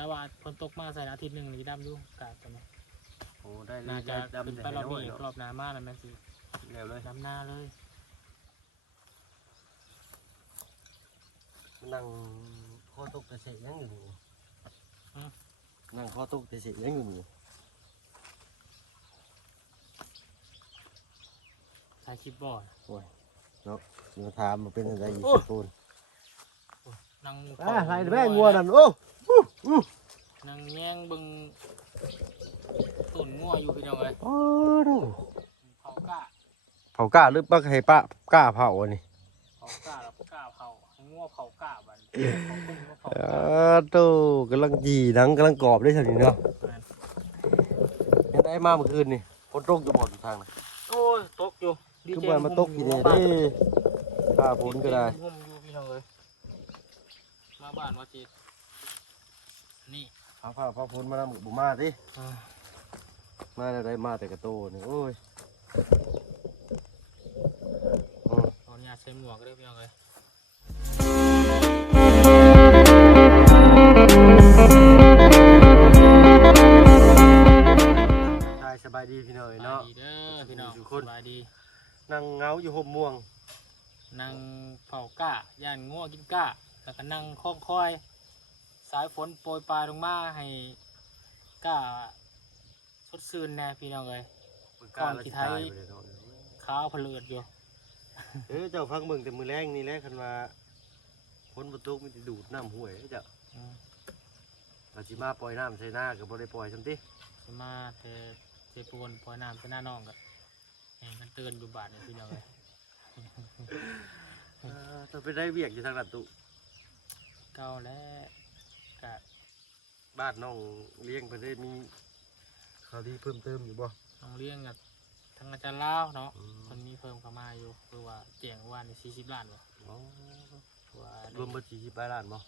แต่ว่าฝนตกมาใส่อาทิตย์หนึ่งนี่ดำอยู่กาดกันนะโอ้ได้เล น่ายจะ ดำ เป็น แต่ ไปรอบ น้อย นี้ เนาะ รอบหน้ามาแล้วแม่นสิ แล้วเลย ดำหน้าเลย นั่งข้อตกแต่เสียยังอยู่นั่งข้อตกแต่เสียยังอยู่ ถ่ายคลิปบ่อย โอ้ยเนาะมาถามมาเป็นอะไรอีกปูน นั่ง อะไรแม่งัวนั่นโอ้ นั่งแย่งเบึงต้นงัวอยู่พี่น้องเลย โอ้ดู เผากล้า เผากล้าหรือปักให้ป้ากล้าเผาอันนี้ เผากล้าแล้วกล้าเผางัวเผากล้าบันเผากุ้งก็เผา ตู้กำลังจีหนังกำลังกรอบได้สิเนาะยังได้มาเมื่อคืนนี่ฝนตกอยู่หมดทางนะ โอ้ยตกอยู่ คือว่ามาตกกี่เดือนดิข้าฝนก็ได้ หุ่มอยู่พี่น้องเลยมาบ้านว่าจีนี่ พาฝนมาแล้วบุมาดิมาได้มาแต่กระโตนี่โอ้ย ตอนนี้ใช้หมวกเลยพี่น้องเลย สบายดีพี่น้อยเนาะ ดีเด้อพี่น้องสบายดี นั่งเงาอยู่ห่มม่วง นั่งเผาก้าย่านงัวกินก้าแล้วก็นั่งคล้องคอยสายฝนโปรยปลายลงมาให้ก้าสดชื่นแน่พี่น้องเลยก่อนที่ไทยขาวผลืดอยู่ เจ้าฟังเบิ่งแต่มือแรงนี่แหละคันว่าฝนบ่ตกมันจะดูดน้ำห้วยเจ้าอาชิมาปล่อยน้ำใส่หน้าก็บ่ได้ปล่อยซั่นติ สมาเทปูนปล่อยน้ำใส่หน้าน้องก็แห่งกันเตือนอยู่บาทเนี่ยพี่น้องเลย ถ้าไปได้เวียกอยู่ทางนั้นตุ เก่าแล้วกะ บ้านน้องเลี้ยงเพิ่นได้มีข่าวดีเพิ่มเติมอยู่บ่ น้องเลี้ยงกับทางอาจารย์ลาวเนาะมันมีเพิ่มเข้ามาอยู่คือว่าแจ้งว่าใน40 ล้านวะว่าร วมเบิด40ล้านบ่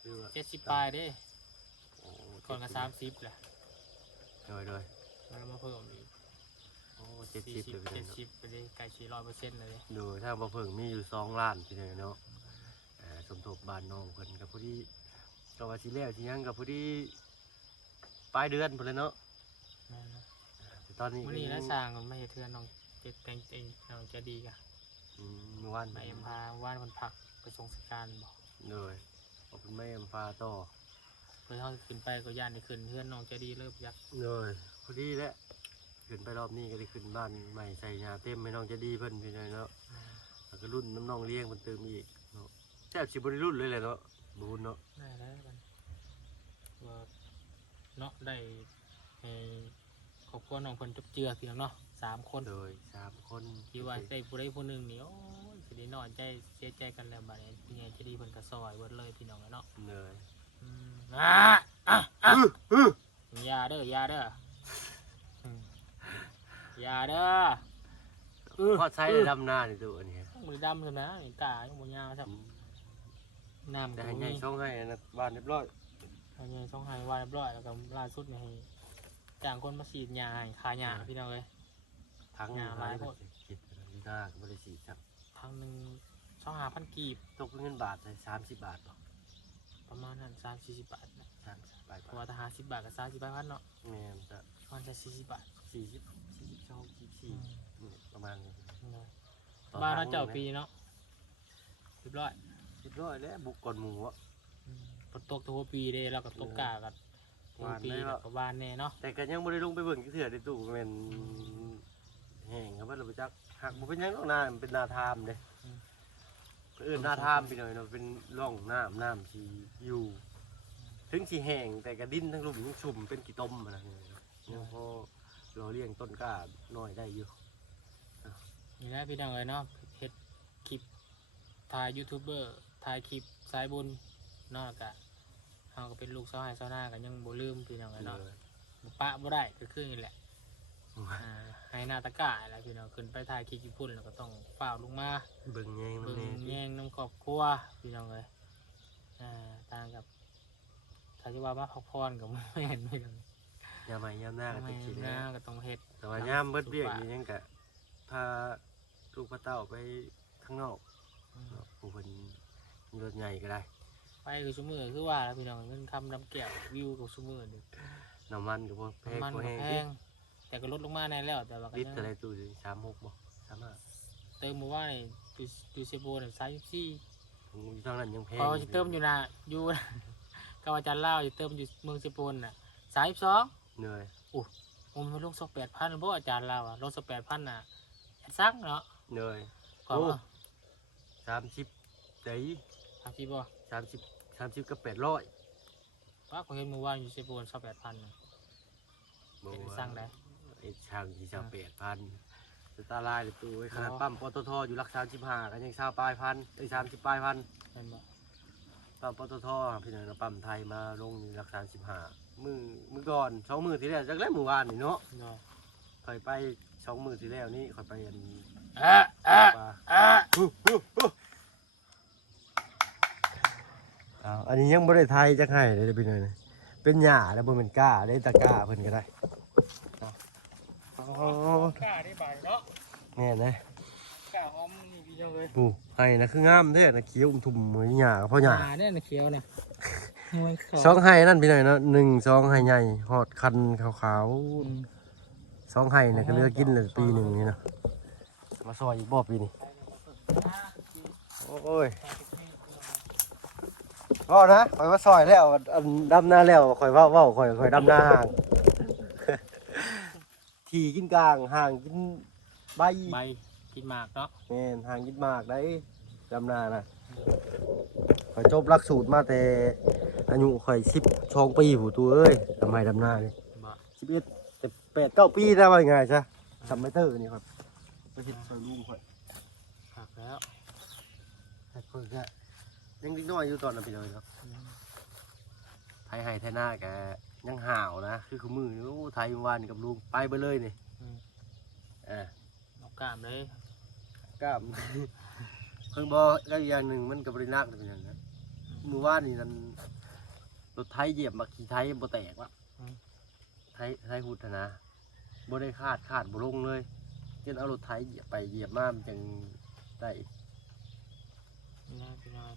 หรือว่า 70 ปลายเด้ โอ้ ก่อนก็30แหละ โดย แล้วมาเพิ่มอีก โอ้70เลยพี่น้อง 70ไปเลยใกล้100%เลย โดยถ้าบ่เพิ่งมีอยู่2ล้านพี่น้องเนาะสมทบบ้านน้องเพิ่นก็พอดีก็ว่าสิแล้วสิหยังก็พอดีปลายเดือนพุ่นเลยเนาะ นั่นนะ แต่ตอนนี้ มื้อนี้แล้วสร้างมันไม่เห็นเทือนน้องเจ็ดแต่งเองน้องจะดีกะ เมื่อวาน มาเอ็มพาว่านคนผักไปส่งสการบอก เลยเอาเป็นแม่ฟ้าต่อ เพื่อเขาขึ้นไปก็ย่านในขึ้นเพื่อนน้องจะดีเริ่มยักษ์ เลยพอดีแหละขึ้นไปรอบนี้ก็ได้ขึ้นบ้านใหม่ใส่ยาเต็มไม่น้องจะดีเพิ่นพี่น้อยเนาะแล้วก็รุ่นน้องเลี้ยงมันเติมอีกเนาะแทบสิบ่ได้รุ่นเลยแหละเนาะบุญเนาะ ได้แล้วกันว่าเนาะได้ให้ครอบครัวน้องคนจบเจือพี่น้องเนาะ3 คน เลย3 คน ที่ว่าได้ผู้ใดผู้หนึ่งนี่โอ้ยสิได้นอนใจเสียใจกันแล้วบัดนี้พี่ใหญ่จะดีเพิ่นก็ซอยเบิดเลยพี่น้องเนาะ เลย ยาเด้อยาเด้อยาเด้อ พอใช้ได้ดำหน้านี่ตัวนี้ มือดำเลยนะตายังบ่ยาวครับน้ำ แต่ ก็ ให้ บ่ ใหญ่ มี ช่องให้นะบ้านเรียบร้อย ให้ใหญ่ช่องไห้ว่าเรียบร้อยแล้วก็ล่าสุดนี่ให้จ้างคนมาฉีดยาให้คายาพี่น้องเลย ทั้ง หน้าหลายโพด คิดที่หน้าก็บ่ได้สีครับ ครั้งหนึ่ง2,500 กีบ ตกเป็นเงินบาทเลย30 บาทบ่ ประมาณนั้น30-40 บาทนะ 30 บาท เพราะว่าถ้า50 บาทกับ30 บาทเนาะ แม่นจะ ประมาณจะ40 บาท 42 ประมาณนี้ บ้านเราเจ้าปีเนาะเรียบร้อย แล้วบุกก่อนหมูอ่ะ ฝนตกทั่วปีเลยแล้วก็ตกกากันทั่วปีแล้วก็บ้านแน่เนาะ แต่ก็ยังบ่ได้ลงไปเบิ่งเถื่อในตู้แม่นแห้งครับว่าเราไปจักหักบ่เป็นหยังหรอกนามันเป็นนาทามเด้นาทามพี่น้อยเนาะเป็นร่องน้ำที่อยู่ถึงสิแห้งแต่ก็ดินทั้งลุ่มยังชุ่มเป็นกี่ต้มอะไรอย่างเงี้ยยังพอเราเลี้ยงต้นกล้าน้อยได้อยู่ นี่แหละพี่น้องเลยเนาะเฮ็ดคลิปถ่ายยูทูบเบอร์ถ่ายคลิปสายบุญเนาะกะเราก็เป็นลูกสาวไห้สาวหน้ากันยังบ่ลืมพี่น้องเลยเนาะปะบ่ได้ก็คือนี่แหละให้หน้าตะกร้าแหละพี่น้องขึ้นไปถ่ายคลิปญี่ปุ่นแล้วก็ต้องฝ้าวลงมา เบิ่งแยง เบิ่ง น้ำ แย่งน้ำครอบครัวพี่น้องเลยต่างกับถ้าจะว่ามาพักผ่อนกับไม่เห็นไม่กัน ยามใหม่ยามหน้าก็ ไม่ จะคิด หน้า นะ ก็ต้องเฮ็ด แต่ว่ายามเบิดเบี้ยนี่ยังกะพาลูกพาเต้าไปข้างนอกผู้เพิ่นมีรถใหญ่ก็ได้ ไปคือซุมื้อคือว่าแล้วพี่น้องเงินคำน้ำแก้ววิวกับซุมื้อนี่ น้ำมันก็บ่แพง มัน บ่ ก็ แห้ง แพ ดิ งแต่ก็ลดลงมาแน่แล้วแต่ว่าก็ ลิตร ยัง เท่าไรตู้ดิ36บ่35 เติมมื้อว่านี่ดูเซโบนี่34 อยู่ทางนั้นยังแพง พอสิเติมอยู่น่ะอยู่ กับอาจารย์ลาวสิเติมอยู่เมืองเซโบน่ะ32 เหนื่อย ผมมันลงสัก8,000บ่อาจารย์ลาวอ่ะลงสัก8,000น่ะซักเนาะ เหนื่อย ก่อน โอ้ ว่า 30ได้ 30บ่ 30กับ800 ป้าก็เห็นมื้อวานอยู่เซโบน28,000น่ะ บ่ เป็น ว่า สั่งได้ ไอ้ช่างที่28,000สตาร์ไลน์หรือตู้ไอ้ขนาด อ๋อ ปั๊มปตทอยู่หลัก35ก็ยัง20ปลายพันไอ้30ปลายพัน แม่นบ่ ปั๊มปตทพี่น้องนะปั๊มไทยมาลงอยู่หลัก35มื้อก่อน2มื้อที่แล้วจักแล้วมื้อวานนี่เนาะ เนาะ ค่อยไป2มื้อที่แล้วนี่ค่อยไปอัน เอ๊ะเอ๊ะ ปลา เอ๊ะ อ้าวอันนี้ยังบ่ได้ไทยจักให้เลยเด้อพี่น้องนะเป็นหญ้าแล้วบ่แม่นก้าได้ตะกร้าเพิ่นก็ได้อ๋อก ล้าได้บาดเนาะ แม่นนะ กล้าหอมนี่พี่น้องเอ้ย ปูให้นะคืองามแท้นะเขียวอุ่มทุ่มเหมือนหญ้ากับพ่อหญ้า เนี่ยน่ะเขียวน่ะมวยเขา สองให้นั่นพี่น้อยเนาะ1 2ให้ใหญ่ฮอดคันขาว อืม ๆ2ให้น่ะก็เหลือกินเลยปีหนึงนี่เนาะมาซอยอีกบ่ปีนี้โอ้ยก็นะข่อยมาซอยแล้วอันดำหน้าแล้วข่อยเว้าข่อยดำหน้าห่าง ที่กินกลางห่างกินใบ ใบกินหมากเนาะ แม่นห่างกินมากได้ดำหน้าน่ะข่อยจบหลักสูตรมาแต่อายุข่อย12ปีผู้ตัวเอ้ยทำไมดำหน้านี่ บ่ 11แต่8 9ปีได้ว่ายังไงซะทำไมเตอร์นี่ครับไปเฮ็ดซอยลุงข่อย หักแล้ว ให้เพิ่นก็ยังเด็กน้อยอยู่ตอนนั้นพี่น้อยครับ อืม ไทยให้ไทยหน้าแกยังห่าวนะคือมือนี่โอ้ไทยเมื่อวานนี่กับลุงไปไปเลยนี่เออ เอากล้ามเลย กล้าม เพิ่งบอกแล้วอีกอย่างหนึ่งมันกับบริณักเลยเป็นอย่างนั้นเมื่อวานนี่นั่นรถไทยเหยียบมาขี่ไทยบ่แตกวะไทยหุดนะบ่ได้คาดบ่ลงเลยจนเอารถไทยเหยียบไปเหยียบมามันจังได้ นี่นะพี่น้อง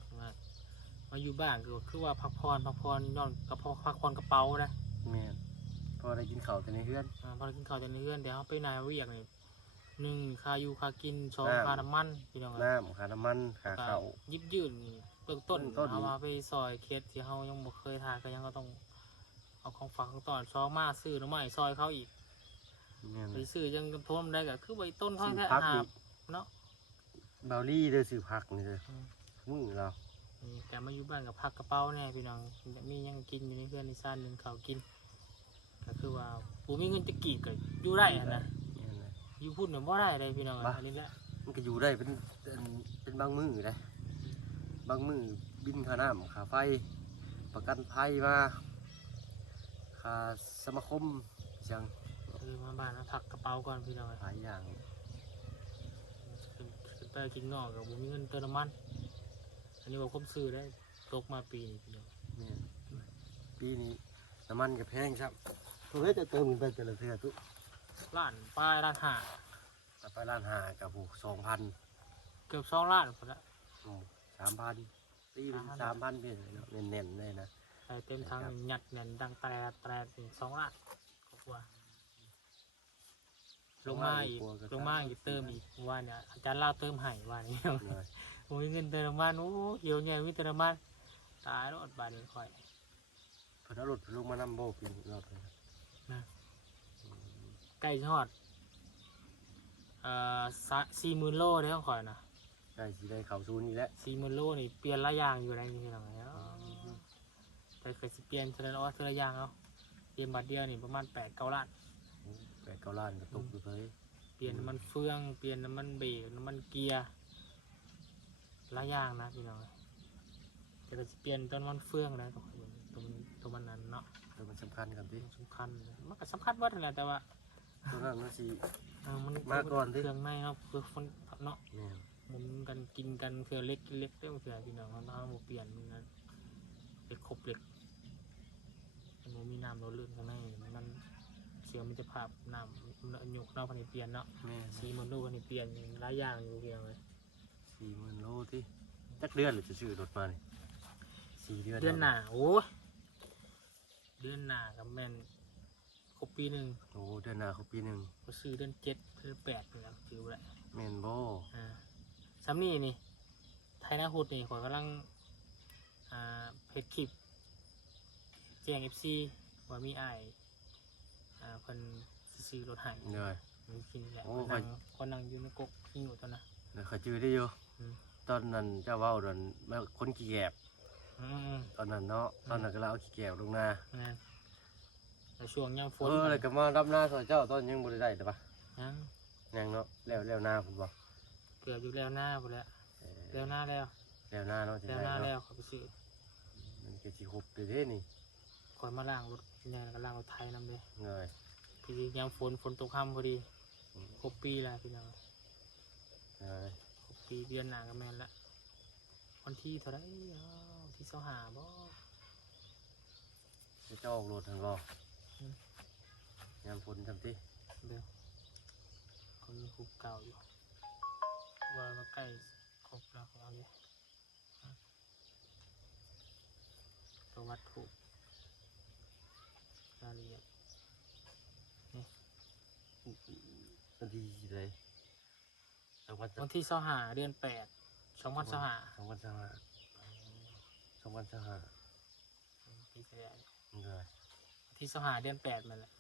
มาอยู่บ้านก็คือว่าพักผ่อนนอนกับพักผ่อนกระเป๋านะ แม่นพอได้กินข้าวแต่ในเฮือน พอกินข้าวจากในเรือนเดี๋ยวเขาไปนายเวียกนี่1ค่าอยู่ค่ากิน2ค่าน้ำมันพี่น้อง น้ำค่าน้ำมันค่าข้าว ยิบยืนนี่เบื้องต้น เบื้องต้น เอามาไปซอยเคสที่เขายังบ่เคยทานก็ยังก็ต้องเอาของฝากของตอนซองมาซื้อหน่อไม้ซอยเขาอีก แม่น ไปซื้อยังทมได้ก็คือใบต้นเขา ซื้อ แค่ พัก หา อี บ ก เนาะ เบาลี่เด้อซื้อผักนี่เด้อ อืม มือเรา นี่แต่มาอยู่บ้านกับพักกระเป๋าเนี่ยพี่น้องมียังกินอยู่ในเพื่อนในซ่านหนึ่งเขาวกินก็คือว่าปูมีเงินจะกี่ก็อยู่ได้อะนะ แม่นเลย อยู่พูดหนึ่งว่าได้เลยพี่น้อง บ้า อันนี้แหละ มันก็อยู่ได้เป็นบางมือเลยบางมือบินค่าน้ำค่าไฟประกันภัยมาค่าสมาคมจัง คือมาบ้านมาพักกระเป๋าก่อนพี่น้อง หลายอย่าง ขึ้นไปกินนอกกับปูมีเงินเติมน้ำมันอันนี้บอกผมซื้อได้ตกมาปีนี้พี่น้อง เนี่ยปีนี้น้ำมันก็แพงครับตัวนี้จะเติมเงินไปแต่ละเทื่อทุก ล้านป้ายล้านห้า ไปร้านหากับผูก2,000 เกือบ2 ล้านพอละ 3,000ตีเป็น3,000เป็นเนาะเน้นๆเลยนะ ใส่เต็มทั้งหยัดเนี่ยดังแตรถึง2 ล้านกว่าลงมาอีกเติมอีกว่าเนี่ยอาจารย์เล่าเติมให้ว่านี่ เลย โอ้ยเงินเติมน้ำมันโอ้เหี่ยวเนี่ยมีเติมน้ำมันตายแล้วอดบาดนี้ค่อย เพิ่นเอารถลงมานำโบกินรถเลยครับ ใกล้ทอด40,000 โลเด้อข่อยนะ ได้สิได้เข้าศูนย์อีกแล้ว 40,000 โลนี่เปลี่ยนหลายอย่างอยู่ในนี้ทำไมเนาะแต่เคยสิเปลี่ยนเท่านั้นอ๋อเท่าละอย่างเนาะเปลี่ยนบัตรเดียวนี่ประมาณ8-9 ล้าน 8-9 ล้านก็ตกอยู่เลย เปลี่ยนน้ำมันเฟืองเปลี่ยนน้ำมันเบรกน้ำมันเกียร์หลายอย่างนะพี่น้องแต่ก็จะเปลี่ยนตอนมันเฟืองนะตัวมันนั้นเนาะ แต่มันสำคัญครับที่ สำคัญเลยมันก็สำคัญว่าอะไรแต่ว่า ตัวนั้นมันสิ มัน มาก่อนดิ เครื่องในเนาะคือคนเนาะ แม่น หมุนกันกินกันเผื่อเล็กกินเล็กเรื่องเผื่อพี่น้องเอาหมูเปลี่ยนมันนั้นเล็กครบเล็กมันมีน้ำเราเลื่อนข้างในมันเชื่อมันจะภาพน้ำหยกเนาะพันธุ์เปลี่ยนเนาะ แม่น สีมันดูพันธุ์เปลี่ยนหลายอย่างอยู่เพียงเลย 40,000 โลที่จักเดือนหรือจะซื้อรถมานี่ 4 เดือน เดือนหน้าโอ้ยเดือนหน้าก็แม่นครบปีหนึง โอ้เดือนหน้าเขาปีหนึง ก็ซื้อเดือน7เดือน8นี่แหละซื้อบ่ได้ แม่นบ่ ซ้ำนี่ไทยนาฮุดนี่ข่อยกำลังเพจคลิปแจ้ง FC ว่ามีอ้ายเพิ่นสิซื้อรถให้ เด้อ มีกินแหละ โอ้ คนนั่งอยู่ในกกที่อยู่ตอนนั้น เดี๋ยวเขาจื้อได้อยู่ อืม ตอนนั้นเจ้าเว้าตอนมาคนขี้แกบ อืม ตอนนั้นเนาะตอนนั้นก็เราเอาขี้แกบลงนา นะแต่ช่วงยามฝน แล้วก็มารับหน้าซอยเจ้าตอนยังบ่ได้แต่ปะ ยัง ยังเนาะแล้วหน้าผมบ่ เกือบอยู่แล้วหน้าพุ่นแล้ว เออ แล้วหน้าแล้ว แล้วหน้าเนาะจะ แล้ว ได้ หน้าแล้ เนาะ วเขาไปซื้อ มันก็สิครบเด้นี่ คอยมาล้างรถเนี่ยก็ล้างรถไทยนำเลย เงย พี่ยามฝนตกค่ำพอดีครบปีแล้วพี่น้อง เงย ครบปีเดือนหน้าก็แม่นละวันที่เท่าไหรวันที่25บ่ จะเจ้าออกรถทันบ่ยามฝนจำติ เดี๋ยวเขามีคุกเก่าอยู่ว่าใกล้ครบแล้วของเราอยู่ประวัติถูกรายละเอียด วันที่เลย2025 วันที่25เดือน8 2025 ปีที่แล้ว เงย วันที่25เดือน8มันแหละ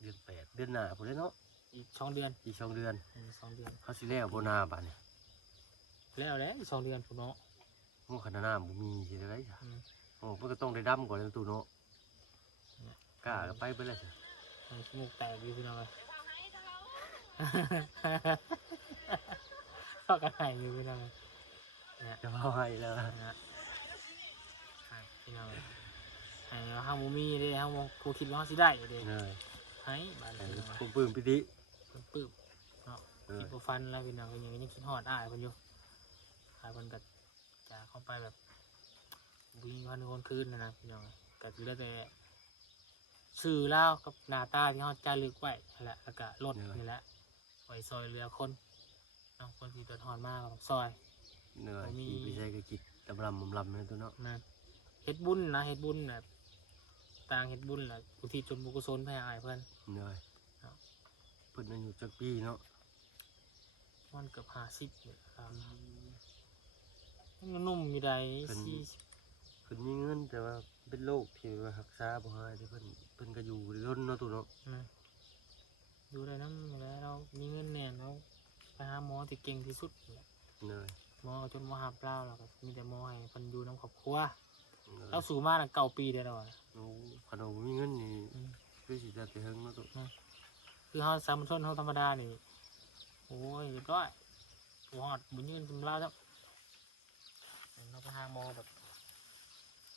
เดือน8เดือนหน้าพุ่นเด้เนาะ อีก2 เดือน อีก2 เดือน 2 เดือน เขาสิแล้วบ่นาบัดนี้ แล้วแหละอีก2 เดือนพุ่นเนาะ โอ้คันน้ำบ่มีสิได้จ้ะ อืม โอ้เพิ่นก็ต้องได้ดำก่อนแล้วตู้เนาะกล้าก็ไปเบิดเลยจ้ะ มันขี้มูกแตกอยู่พี่น้องเลยชอบกันไหนอยู่พี่น้องเลยเนี่ย จะเอาให้แล้ว นะฮะให้พี่น้องเลยให้ว่าห้ามูมีเด้ห้ามูครูคิดว่าเขาสิได้เด้ เงย ให้บ้าน แต่ พี่น้องเลย ผมปลื้มปิติ เพิ่นปื้มเนาะ เออ คิดว่าฟันแล้วพี่น้องก็ยังคิดฮอดอ้ายเพิ่นอยู่อ้ายเพิ่นก็จะเข้าไปแบบวิ่งวันคนคืนนะพี่น้องก็คือแล้วแต่สื่อเล่ากับหน้าตาที่เขาจารึกไว้นั่นแหละแล้วก็รถนี่แหละไว้ซอยเรือคนเนาะคนที่เดือดร้อนมากก็ซอย เหนื่อย มี ขี่ไปใช้ก็คิดตำลำลำเลยตัวเนาะ นะเฮ็ดบุญนะเฮ็ดบุญแบบต่างเฮ็ดบุญแหละอุทิศจนบุญกุศลให้อ้ายเพิ่น เหนื่อย ครับ เพิ่นอายุจักปีเนาะ มันเกือบ50เนี่ยครับยังหนุ่มอยู่ใด40 เพิ่นมีเงินแต่ว่าเป็นโรคที่ว่ารักษาบ่หายที่เพิ่นก็อยู่ล้นเนาะตัวเนาะ นะดูได้นำแล้วเรามีเงินแน่นแล้วไปหาหมอที่เก่งที่สุดแหละ เหนื่อย หมอก็จนบ่หับเราแล้วก็มีแต่หมอให้เพิ่นอยู่นำครอบครัว เหนื่อย เราสู่มาตั้ง9 ปีได้แล้วอะ โอ้คันเอาบ่มีเงินนี่ อืม คือสิจะไปเฮิงเนาะตัว คือเฮาสามัญชนเฮาธรรมดานี่โอ้ยเรียบร้อยบ่ฮอดบ่ยืนสำลาแล้วเราไปหาหมอแบบ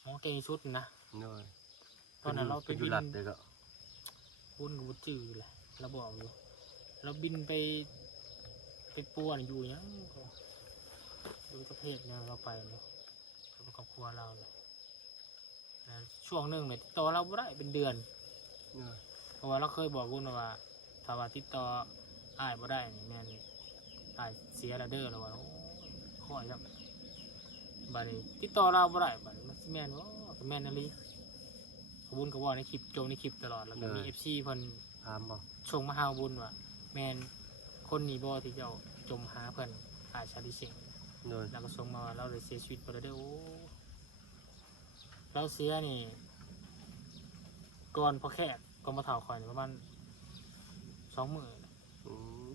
หมอเก่งที่สุดนะ เหนื่อย ตอนนั้นเราไป อยู่ บิน รัดเลยก็ บุญกับบุจือแหละเราบอกอยู่เราบินไปป่วนอยู่ยังก็อยู่ประเทศเนี่ยเราไปเนาะกับครอบครัวเราเนี่ยแต่ช่วงหนึงเนี่ยติดต่อเราไม่ได้เป็นเดือน เหนื่อย เพราะว่าเราเคยบอกบุญว่าถ้าว่าติดต่ออ้ายบ่ได้นี่แม่นอ้ายเสียแล้วเด้อแล้วว่าโอ้ยขอครับบัดนี้ติดต่อเราบ่ได้บัดนี้มันสิแม่นบ่ก็แม่นอีหลีบุญก็ว่าในคลิปโจงในคลิปตลอดแล้วก็มี FC เพิ่น ถามบ่ ชงมาหาบุญว่าแมนคนนี้บ่ที่เจ้าจมหาเพิ่นอาชาดิเสิง เหนื่อย แล้วก็ส่งมาว่าเราได้เสียชีวิตไปแล้วเด้อโอ้เราเสียนี่ก่อนพอแขกก่อนมาเถ่าคอยนี่ประมาณ2 มื้อ อืม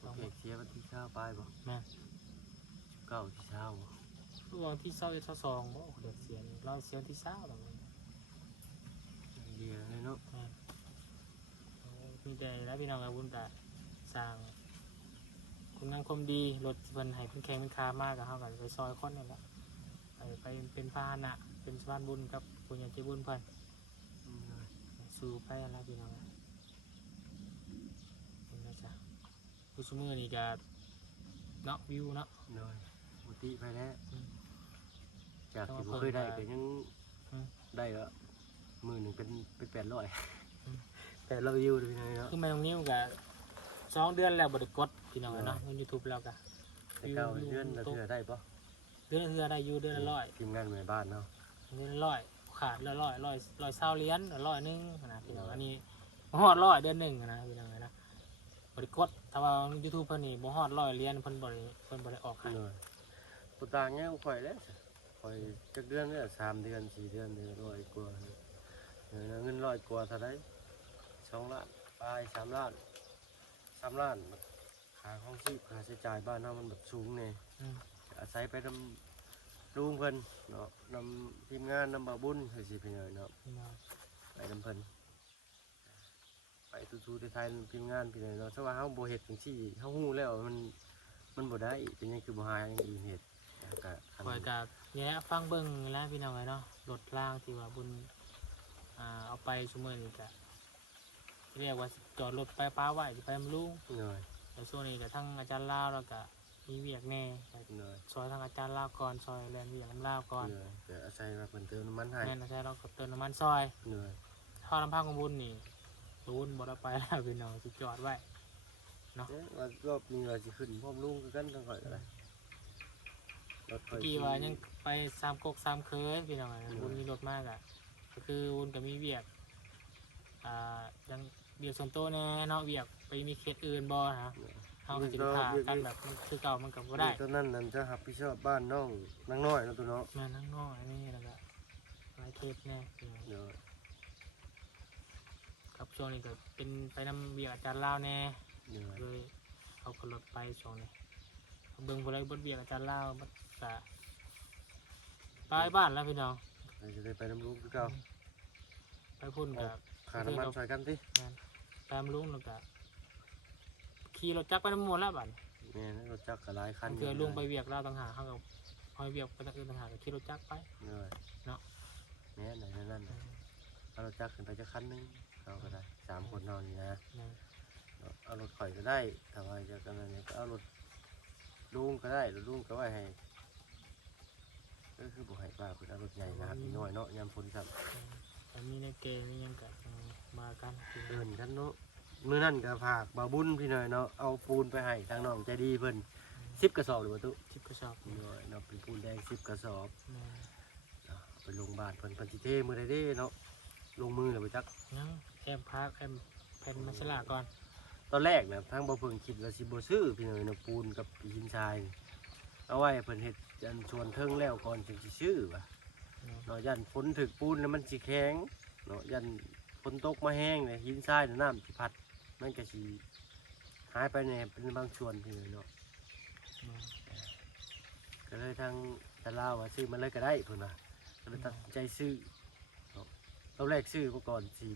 โอเคเสียวันที่เช้าไปบ่ แม่น 9ที่เช้าบ่ คือวันที่21 22บ่เด็กเสียนี่เราเสียวันที่20แล้วแม่น เดียวเลยเนาะ โอ้มีแต่แล้วพี่น้องกับบุญก็สร้างคุณงามความดีรถที่เพิ่นให้เพิ่นแข่งเป็นคามากกับเฮาก็ไปซอยคนนี่แหละไปเป็นพาหนะเป็นสะพานบุญกับผู้ใหญ่ใจบุญเพิ่น เหนื่อย สู่ไปอะไรพี่น้องเห็นไหมจ๊ะผู้ชมมือนี่ก็เนาะวิวเนาะ เหนื่อยปกติไปแล้ว อืม จากที่บ่เคยได้ก็ยัง อืม ได้แล้วมือหนึ่งเป็น800 อืม 800วิวเลยเนาะ คือแมงนิ้วก็2 เดือนแล้วบริกดพี่น้องเนาะในยูทูบแล้วก็ แต่เก้าเดือนเราเถื่อได้ปะ ดือนละได้อยู่เดือนละร้อย ทีมงานแม่บ้านเนาะ เดือนละร้อยขาดละร้อยเศร้าเหรียญ100นึงนะพี่น้องอันนี้บ่ฮอด100เดือนหนึงนะพี่น้องนะบริกดถ้าว่า YouTube เพิ่นนี่บ่ฮอด100เหรียญเพิ่นบ่ได้ออกให้ เลยปุตตางเงี้ยข่อยแล้วข่อยจักเดือนเนี่ย3 เดือน 4 เดือนเดือนร้อยกว่าเงินร้อยกว่าเท่าได2 ล้านปลาย3 ล้าน3 ล้านค่าของชีพค่าใช้จ่ายบ้านเฮามันแบบสูงแน่ อืม อาศัยไปนำลุงเพิ่นเนาะนำทีมงานนำบ่าวบุญคือสิเป็นหยังเนาะ พี่น้อง ไปนำเพิ่นไปทูๆไทยๆทีมงานพี่น้องเนาะถ้าว่าเฮาบ่เฮ็ดจังซี่เฮาฮู้แล้วมันบ่ได้เป็นหยังคือบ่หาอย่างอื่นเฮ็ดแล้วก็คัน คอยกับแย่ฟังเบิ่งแล้วพี่น้องเนาะรถล่างที่ว่าบุญเอาไปซุมื้อนี้ก็เรียกว่าจอดรถไปป้าไว้สิไปบำรุง เหนื่อย แต่ช่วงนี้ก็ทั้งอาจารย์ลาวแล้วก็มีเวียกแน่ก็ เหนื่อย ซอยทั้งอาจารย์ลาวก่อนซอยแลนเวียกน้ำลาวก่อน เหนื่อยแต่อาศัยว่าเพิ่นเติมน้ำมันให้ แม่นอาจารย์เราก็เติมน้ำมันซอย เหนื่อย ท่อน้ำพังของบุญนี่บุญบ่ได้ไปแล้วพี่น้องสิจอดไว้ เอ๊ะว่ารอบนี้ว่าสิขึ้นพร้อมลุงคือกันทั้งข่อยก็ได้รถข่อย กี่ว่ายังไปสามกกสามเคยพี่น้องบุญมีรถมากอ่ะก็คือบุญก็มีเวียกยังเวียกส่วนตัวแน่เนาะเวียกไปมีเขตอื่นบ่ฮะเขาก็สิพากันแบบมันคือเก่ามันก็บ่ได้ ตอนนั้นนั่นจะรับผิดชอบบ้านน้องนางน้อยเนาะตัวเนาะ แม่นั่งน้อยนี่แล้วก็หลายเขตแน่พี่น้อง เหนื่อย ครับช่วงนี้ก็เป็นไปนำเวียกอาจารย์ลาวแน่ เหนื่อย เลยเอาคนรถไปช่วงนี้เบิ่งบ่ได้บทเวียกอาจารย์ลาวมันก็ไปบ้านแล้วพี่น้อง เราจะได้ไปน้ำลุงคือเก่า ไปพุ่นกับ ขาน้ำมันใส่กันสิ ตามลุงแล้วก็ขี่รถจักรไปน้ำมูลแล้วบัด เนี่ยนะรถจักรกับหลายคัน เพื่อลุงไปเวียกเราต่างหากเขาก็คอยเวียกไปทางอื่นต่างหากก็ขี่รถจักรไป เหนื่อย เนาะ เนี่ยไหนนั่นน่ะเอารถจักรขึ้นไปจะคันหนึงเราก็ได้3 คนนอนนี่นะ นะ เอารถข่อยก็ได้ถ้าว่าจะกันอะไรก็เอารถลุงก็ได้รถลุงก็ไว้ให้ก็คือบุให้ป้าเพิ่นเอารถใหญ่นะครับนิดหน่อยเนาะยามฝนครับ แต่มีในเกณฑ์นี่ยังกับมากันพี่น้ เอิ้ อง นกันเนาะมื้อนั้นก็ฝากบ่าวบุญพี่หน่อยเนาะเอาปูนไปให้ทางน้องใจดีเพิ่น10 กระสอบหรือบ่ตุ ชิบกระสอบ นี่หน่อยเนาะเป็นปูนแดง10 กระสอบ แม่ เอาไปลงบ้านเพิ่นสิเทมื้อใดเด้เนาะลงมือแล้วบ่จัก ยังแอมพักแอมแผ่นมาชลาก่อน ตอนแรกนะทางบ่เพิ่งคิดว่าสิบ่ซื้อพี่หน่อยเนาะปูนกับหินทรายนี่เอาไว้ให้เพิ่นเฮ็ดอันส่วนเทิงแล้วก่อนจึงสิซื้อว่ะ เนาะยันฝนถึกปูนแล้วมันสิแข็งเนาะยันฝนตกมาแห้งเนี่ยหินทรายเนี่ยน้ำสิพัดมันก็สิหายไปในเป็นบางส่วนที่เนาะก็เลยทางตะลาวว่าซื้อมันเลยก็ได้เพิ่นว่าก็เลยตัดสินใจซื้อเนาะตอนแรกซื้อมาก่อนสิ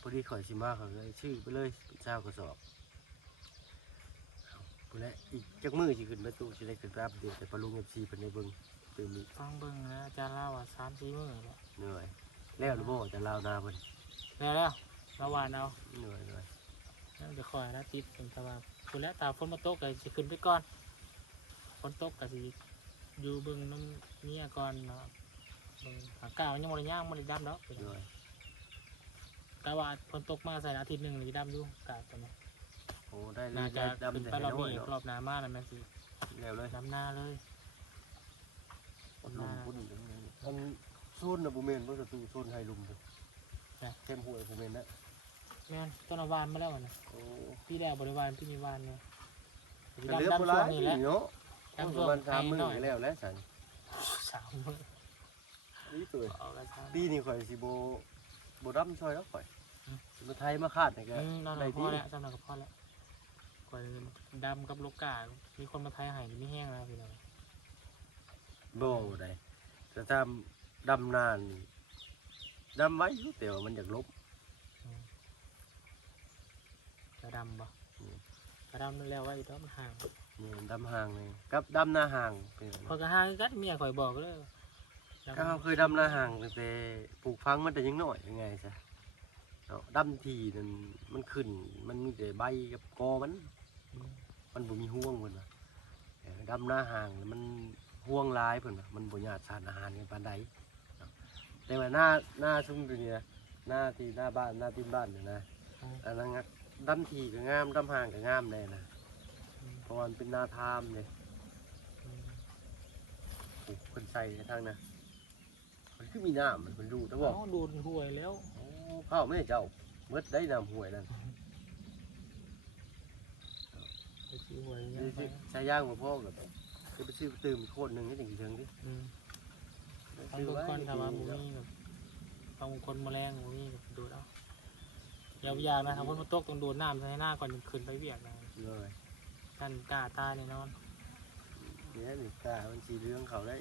พอดีข่อยสิมาเขาเลยซื้อไปเลยเช้ากระสอบพุ่นแหละอีกจักมือสิขึ้นประตูสิได้ขึ้นไปอัปเดตแต่ปลาลุง FC เพิ่นได้เบิ่งเติมนี้ ฟังเบิ่งนะอาจารย์เล่าว่า3-4มื้อแล้ว เหนื่อยแล้วหรือบ่จะลาวนาเพิ่น แล้วระหว่างเอา เหนื่อย แล้วเดี๋ยวคอยนะติดเป็นตะวันคุณแล้วตาฝนมาตกก็สิขึ้นไปก่อนฝนตกก็สิอยู่เบิ่งน้ำเมียก่อนเนาะเบิ่งอากาศมันยังบ่ได้ย่างบ่ได้ดำดอก เหนื่อย แต่ว่าฝนตกมาใส่อาทิตย์หนึงนี่ดำอยู่อากาศตอนนี้ โอ้ได้เล น่าย จะ ได้ดำ เป็น แต่ ไปรอบ น้อย นี้ เนาะ รอบหน้ามาแล้วแม่นสิ แล้วเลย ดำหน้าเลย ลมพุ่นมันซูนนะบุเมนเพราะศัตรูซูนให้ลุมเลยเข้มหัวบุเมนนะ แม่นต้นวานมาแล้วนะ โอ้ ปีแรกบริวารปีนี้วานเนี่ยสิ กระเลือก ดำ โบ ช่ ราว ณ งนี้ นี่ แหละ เนาะ ดำช่ ป ว ระ ง มาณ3 มื้อ หน่อย ก็แล้วแล้วสัน 3 มื้อ นี่ตัว ออกแล้วจ้า ปีนี้ข่อยสิโบดำช่วยแล้วข่อยมาไทยมาคาดนี่ก็ นั่นแห ได้ ละพ ดี อแล้วจำหนักกับพ่อแล้วก่อนดำกับลูกกามีคนมาไทยใหายไม่แห้งแล้วพี่น้อง โบได้แต่ถ้าดำนานนี่ดำไว้อยู่แต่ว่ามันอยากลบ กระดำบ่กระดำนั่นแล้วว่าอีกแล้วมันห่าง นี่ดำห่างเลยกับดำหน้าห่างเป็นไง พอกระห่างกันเมียข่อยบอกเลย ก็เขาเคยดำหน้าห่างตั้งแต่ปลูกฟังมันแต่ยังน้อยยังไงซะเนาะดำทีนั่นมันขึ้นมันมีแต่ใบกับกอมันบ่มีห่วงเพิ่นว่าดำหน้าห่างน่ะมันห่วงหลายเพิ่นว่ามันบ่ญาติสารอาหารกันปานใดเนาะแต่ว่าหน้าซุ่มตัวนี้นะหน้าที่หน้าบ้านหน้าตีนบ้านนี่นะอันนั้นงัดดำทีก็งามดำห่างก็งามแน่นะเพราะว่ามันเป็นนาทามเลย ผูกคนใส่ทางนะมันคือมีน้ำมันดูแต่บอก เอาดูดห่วยแล้ว โอ้เข้าไม่เจ้าเมื่อได้น้ำห่วยนั่น ไปซื้อห่วยยัง นี่ ไป ใช้ย่างมาพ่อกับจะไปซื้อตื่มอีกคนหนึ่งให้ถึงเชิงดิ บางคนทำมาบุมีแบบบางคนแมลงบุมีแบบดูดเอายาวๆนะทำคนมาตกต้องดูดน้ำใส่หน้าก่อนถึงขึ้นไปเวียกนะ เลย กันกล้าตาแน่นอน เนี่ยนี่ตามันสีเหลืองเขาได้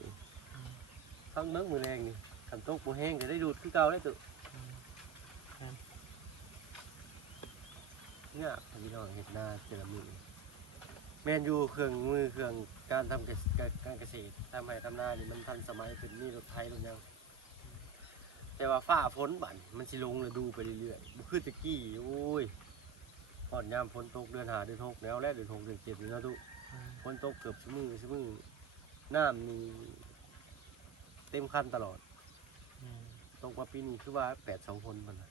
ฟังเมื่อมือแรงนี่ขันโต๊ะปูแห้งจะได้ดูดขึ้นเก่าได้ตุเนี่ยพี่น้องเห็ดหน้าเจอมือแมนยูเครื่องมือเครื่องการทำการเกษตรทำไห้ทำนานี่มันทันสมัยเป็นนี่รถไทยรถยังแต่ว่าฝ้าฝนบั่นมันสิลงเลยดูไปเรื่อยๆบุคือตะกี้โอ้ยก่อนยามฝนตกเดือนหาเดือนหกแล้วและเดือนหกเดือนเจ็ดนี่นะทุกฝนตกเกือบชั่วโมงน้ำมีเต็มคันตลอดตกมาปีนี้คือว่า8-2 คนมันน่ะ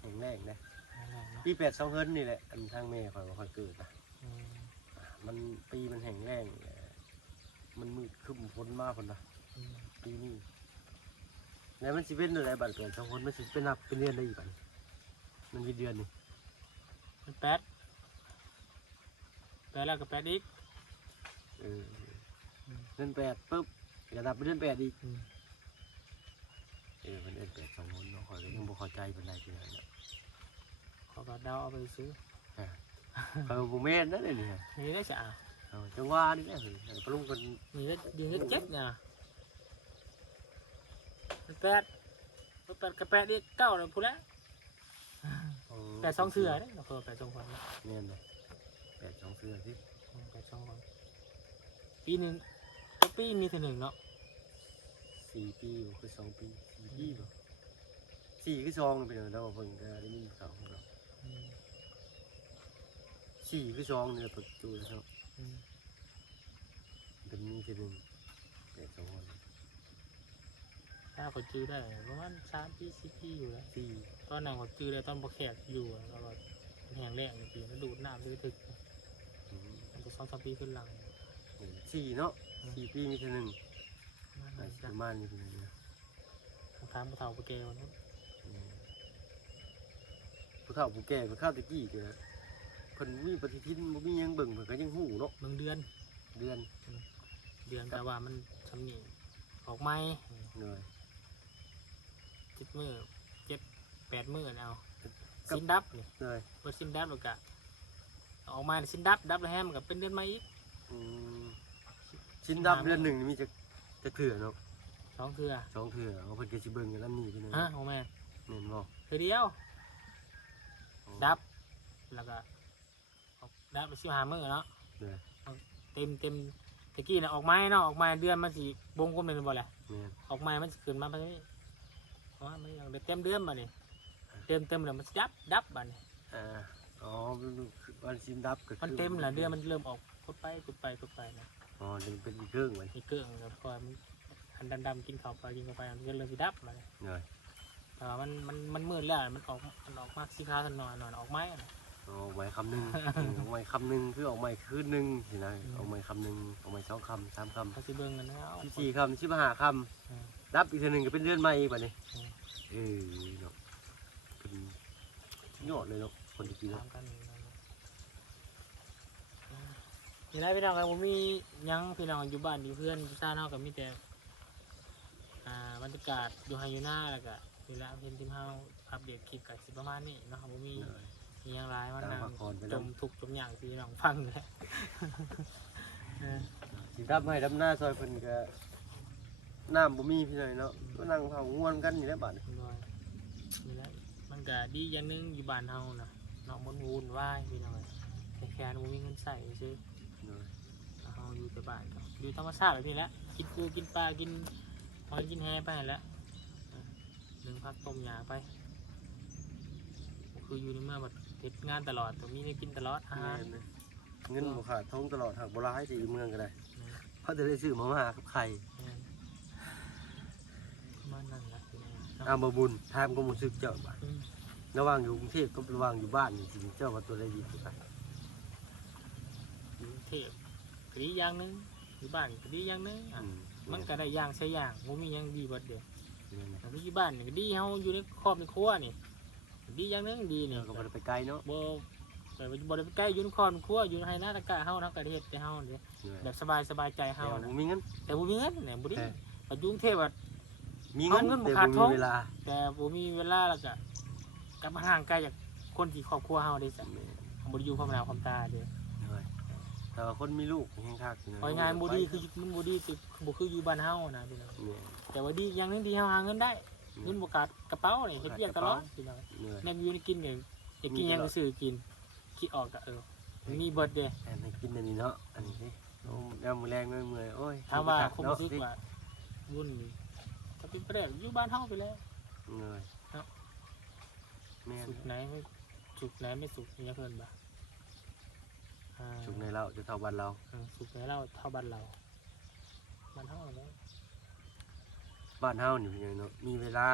แห่งแรงนะปี8-2 เฮิร์นนี่แหละอันทางแม่คอยว่าคอยเกิดนะมันปีมันแห่งแรงมันมืดคึ้มฝนมากคนนะปีนี้แล้วมันสิเป็นอะไรบัด8-2 คนมันสิเป็นนับเป็นเดือนได้อีกบัดมันกี่เดือนนี่ มันแปดแล้วก็แปดอีก เดือน8ปุ๊บก็นับเป็นเดือน8อีกเป็นเดือน8-2 คนเนาะคอยก็ยังบ่เข้าใจเป็นไรเป็นไรเนี่ย เขาก็เดาเอาไปซื้อ เขาบ่แม่นนั่นเลยนี่ นี่ได้จะเอา จังหวะนี่แหละปลุงคน นี่ได้ยืนได้เจ็ดเนี่ยมันแปดกับแปดอีกเก้าเลยพูดแล้วแปดสองเสือเนี่ยเราเคยแปดสองคน แม่นเลย8-2 เสือสิ แปดสองคนปีหนึ่งก็ปีมีแต่หนึ่งเนาะ 4 ปีบ่คือ2 ปี4 ปีบ่4คือ2เป็นเราเพิ่นก็ได้ยินข่าวของเรา4คือ2เนี่ยประตูครับเป็นมีทีนึง8-2 คน ถ้าเขาจื้อได้ประมาณ3 ปี 4 ปีอยู่แล้ว 4 ตอนนั้นเขาจื้อได้ตอนบกแขกอยู่แล้วก็แห้งแรงจริงๆแล้วดูดน้ำด้วยถึกมันจะ2-3 ปีขึ้นหลัง 4เนาะ4 ปีมีทีนึงประมาณนี้เป็นไง ถามผู้เฒ่าผู้แก่คนนั้น ผู้เฒ่าผู้แก่ผู้ข้าวตะกี้ก็เพิ่นมีปฏิทินบ่มีหยังเบิ่งเพิ่นก็ยังฮู้เนาะ เมืองเดือน เดือน แต่ว่ามันทำนี่ออกไม้ เหนื่อย 7 มื้อ7-8 มื้อเอาสินดับนี่ เหนื่อย เปิดสินดับแล้วก็ออกมาสินดับแล้วแฮมกับเป็นเดือนมาอีก ชิ้นดับเดือนหนึ่งนี่มีจะเถื่อเนาะ 2 เทื่อ 2 เถื่อเอาเพิ่นก็สิเบิ่งกันนำนี่พี่น้อง ฮะโอ้แม่ แม่นบ่ เทื่อเดียวดับแล้วก็ดับไป15 มื้อเนาะ เหนื่อย เต็มตะกี้น่ะออกไม้เนาะออกไม้เดือนมันสิบงกลมเป็นบ่แหละ แม่น ออกไม้มันสิขึ้นมาแบบนี้เพราะว่ามันยังเต็มเดือนบัดนี้เต็มแล้วมันสิดับบัดนี้ อ๋อวันชิ้นดับก็คือ มันเต็มแล้วเดือนมันเริ่มออกกุดไปนะ อ๋อยังเป็นอีกเรื่องไว้ มีเกลืองแล้วพอมันอันดำๆกินเข้าไปมันก็เริ่มสิดับบัดนี้ เหนื่อย มันมืดแล้วมันออกมากสีขาวสักหน่อยออกไม้น่ะ เอาไว้คำหนึงเอาไว้คำหนึงคือเอาไว้คืนหนึงสินะเอาไว้คำหนึงเอาไว้2 คำ 3 คำ เขาสิเบิ่งกันนะเอา 14 คำ15 คำดับอีกเทื่อหนึงก็เป็นเดือนใหม่อีกบัดนี้เนาะเป็นยอดเลยเนาะคนที่กิน ถามกันนี่แหละพี่น้องกันผมมียังพี่น้องอยู่บ้านอยู่เพื่อนอยู่ซ่านเฮาก็มีแต่บรรยากาศอยู่ไฮยูน่าแล้วก็นี่แหละเห็นทีมเฮาอัปเดตคลิปก็สิประมาณนี้เนาะผมมีหยังหลายมันจมทุกข์จมอย่างพี่น้องฟังเลย สิดับให้ดับหน้าซอยเพิ่นก็น้ำบ่มีพี่น้อยเนาะก็นั่งเผาง่วนกันนี่แหละบัดนี้ นี่แหละมันก็ดีอย่างหนึงอยู่บ้านเฮานะเนาะมันวุ่นวายพี่น้องแค่บ่มีเงินใช้ซื่อเฮาอยู่แต่บ้านก็อยู่ธรรมชาติแบบนี้แหละกินปูกินปลากินหอยกินแฮไปหั่นแหล้วนึ่งผักต้มหญ้าไปคืออยู่ในเมื่อแบบเฮ็ดงานตลอดต้องมีให้กินตลอดอาหาร เงินบ่ขาดท้องตลอดหากบ่ร้ายสิอยู่เมืองก็ได้เพราะจะได้ซื้อมาม่ากับไข่ ประมาณนั้นแหละ บ่บุญทามก็บ่ซึกเจ้าบัดระหว่างอยู่กรุงเทพกับระหว่างอยู่บ้านนี่สิเจ้าว่าตัวใดดีกว่ากัน อยู่กรุงเทพก็ดีอย่างหนึงอยู่บ้านก็ดีอย่างหนึง แ มันก็ได้อย่างใช้อย่างบ่มีหยังดีเบิดเด้อแต่อยู่บ้านนี่ก็ดีเฮาอยู่ในครอบในครัวนี่ดีอย่างหนึงดีนี่ ก็บ่ได้ไปไกลเนาะ บ่บ่ได้ไปใกล้อยู่ในครอบในครัวอยู่ในนาตะกะเฮาเฮาก็ได้เฮ็ดให้เฮาเด้อแบบสบายใจเฮา บ่ นะ มีเงิน แต่บ่มีเงินเนี่ยบ่ดีปัจจุบันเทพอะ มีเงิน เอาเงินบ่ แต่ ขาด บ่ ท้อง มีเวลา แต่บ่มีเวลาแล้วก็กลับมาห่างไกลจากคนที่ครอบครัวเฮาได้ซะบ่ได้อยู่พร้อมหน้าพร้อมตาเด้อ แต่ว่าคนมีลูกแห่งคักนะ เอาง่ายๆบ่ดีคือมันบ่ดีคือบ่คืออยู่บ้านเฮานะพี่น้อง เนี่ย แต่ว่าดีอย่างหนึงที่เฮาหาเงินได้เงินบ่ขาดกระเป๋านี่เฮ็ดเวียกตลอดพี่น้อง เนี่ย แม่นอยู่ในกินก็อยากกินหยังก็ซื้อกินคิดออกก็มีเบิดเด้ อันนี้กินอันนี้เนาะอันนี้สิโอ้ยามมื้อแรงเมื่อยโอ้ย ถามว่าคง เนาะ รู้สึกว่าวุ่นถ้าเป็นไปได้อยู่บ้านเฮาไปแล้ว เหนื่อย เนาะ แม่น สุขไหนไม่สุขไหนไม่สุขเนี่ยเพิ่นบ่อ่า สุขในเราจะเท่าบ้านเรา สุขไหนเราเท่าบ้านเราบ้านเฮาแล้ว บ้านเฮานี่เป็นยังเนาะมีเวลา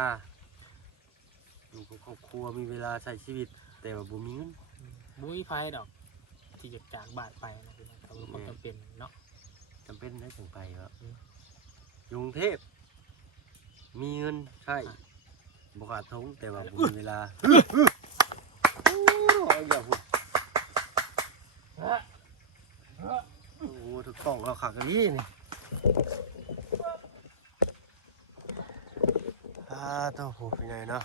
อยู่กับครอบครัวมีเวลาใช้ชีวิต แต่ว่าบ่มีเงิน บ่มีไผดอกที่จะจากบ้านไปนะพี่น้องแต่ว่าความจำเป็นเนาะ จำเป็นได้ถึงไปวะ อืม อยู่กรุงเทพมีเงินใช่บ่ขาดทุนแต่ว่าบ่มีเวลาโอ้ยอย่าพูดโอ้โหถูกต้องเราขักกันนี่นี่ต้องพูดไปไหนเนาะ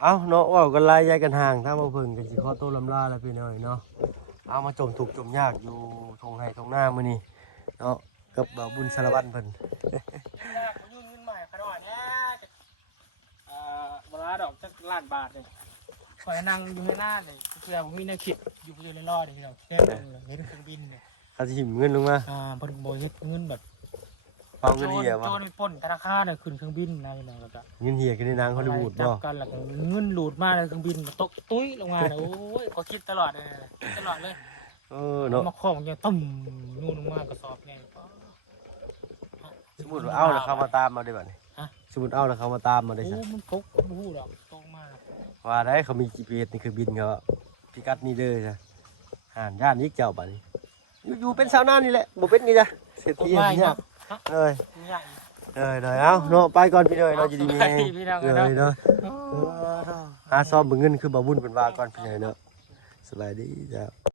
เอาเนาะว่ากันลายยายกันห่างถ้ามาเพิ่งกันสิขอตัวลำลาแล้วพี่น้อยเนาะเอามาจมถูกข์จมยากอยู่ทงไห้ทงหน้ามื้อนี้เนาะกับบ่าวบุญสารวัตรเพิ่น ยืมเงินใหม่ขนาดนี้เวลาดอกจักล้านบาทเลยคอยนั่งอยู่ให้หน้าเลยเพื่อผมมีแนวคิดอยู่ในรอดเลยพี่น้องแน่เห็นเครื่องบินเนี่ย เขาสิหิมเงินลงมา พอดีบอยเฮ็ดเงินแบบ เป่าเงินเหี่ยว โจ วะ รไปปล้นธนาคารเนี่ยขึ้นเครื่องบินนะพี่น้องแล้วก็ เงินเหี่ยกันในนางฮอลลีวูด จั บ่ บกันแล้วก็เงินหลุดมาเลยเครื่องบินตกตุ้ยลงมาเนี่ยโอ้ยก็คิดตลอดเลยคิดตลอดเลย เนาะ มาของยังตุ่มนู่นลงมากระสอบเนี่ย สมมุติว่าเอาแล้วเขามาตามมาได้บัดนี้ ฮะ สมมุติเอาแล้วเขามาตามมาได้ โอ้ ซะ มันตกพูดหรอกตกมา ว่าได้เขามี GPS นี่คือบินเขาพิกัดนี่เด้อจ้ะย่านนี้เจ้าบัดนี้อยู่เป็นชาวนานี่แหละบ่เป็นไงจ้ะเศรษ กด ฐี ไว้ เนี่ย เนาะ เลย ใหญ่ เลยเอาเนาะไปก่อนพี่เด้อเนาะจะดีมีแฮง พี่น้อง เล เนาะ ยเนาะหาซ่อมเบิ่งเงินคือบ่บุญเพิ่นว่าก่อนพี่เด้อเนาะสบายดีจ้ะ